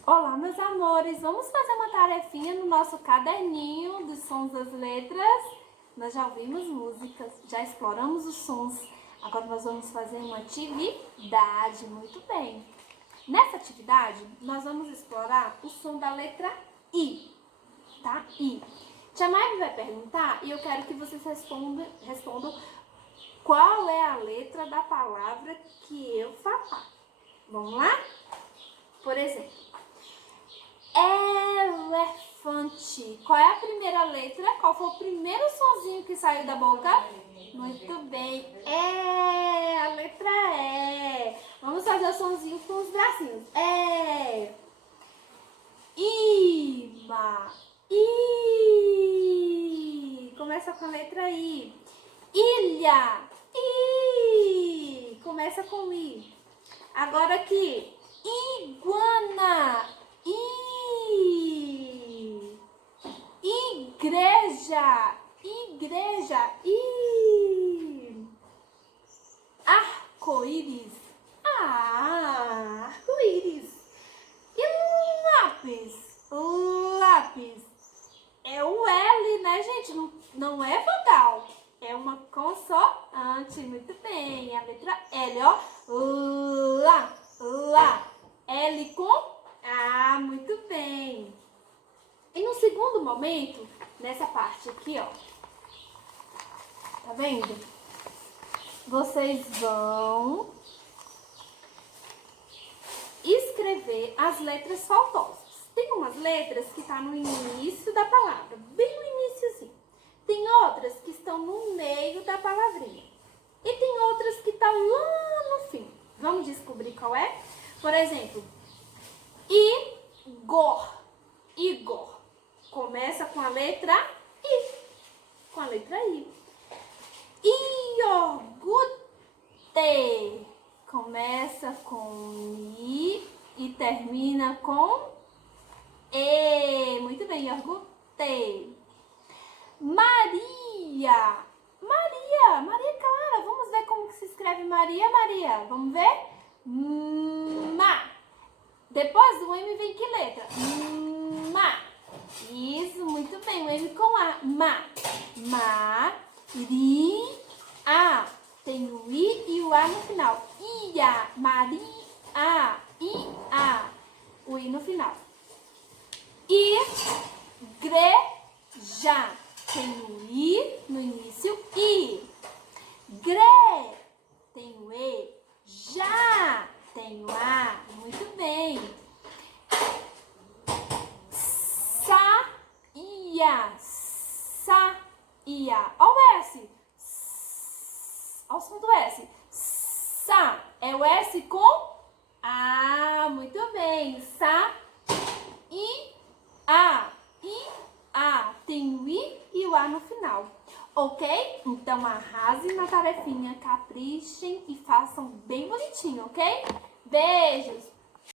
Olá, meus amores! Vamos fazer uma tarefinha no nosso caderninho dos sons das letras. Nós já ouvimos músicas, já exploramos os sons. Agora nós vamos fazer uma atividade. Muito bem! Nessa atividade, nós vamos explorar o som da letra I, tá? I. Tia Maime vai perguntar e eu quero que vocês respondam qual é a letra da palavra que eu falar. Vamos lá? Por exemplo, elefante. Qual é a primeira letra? Qual foi o primeiro sonzinho que saiu da boca? Muito bem. A letra E. Vamos fazer o sonzinho com os bracinhos. Ima. I. Começa com a letra I. Ilha. I. Começa com I. Agora aqui. Iguana. I. Igreja. Igreja. I. Arco-íris. Arco-íris. E lápis. Lápis. É o L, né, gente? Não é vogal. É uma consoante. Muito bem. A letra L, ó. Lá. Lá. L com A. Muito bem. E no segundo momento, nessa parte aqui, ó. Tá vendo? Vocês vão escrever as letras faltosas. Tem umas letras que tá no início da palavra, bem no iniciozinho. Tem outras que estão no meio da palavrinha. E tem outras que tá lá no fim. Vamos descobrir qual é? Por exemplo, Igor. Igor. Começa com a letra I. Com a letra I. Iogurte. Começa com I e termina com E. Muito bem, iogurte. Maria. Maria. Maria Clara. Vamos ver como que se escreve Maria, Maria. Vamos ver? Ma. Depois do M vem que letra? Ma. Isso, muito bem. O M com A. Ma. Ma. Ri. A. Tem o I e o A no final. Ia. Maria. I. A. O I no final. Igreja. Tem o I no início. I. Gre. Tem o E. Já. Tem o A. Muito bem. Saia. Saia. Olha o S. Olha o som do S. Sa. É o S com A. Muito bem. Sa. I. A. I. A. Tem o I e o A no final. Ok? Então arrasem na tarefinha, caprichem e façam bem bonitinho, ok? Beijos!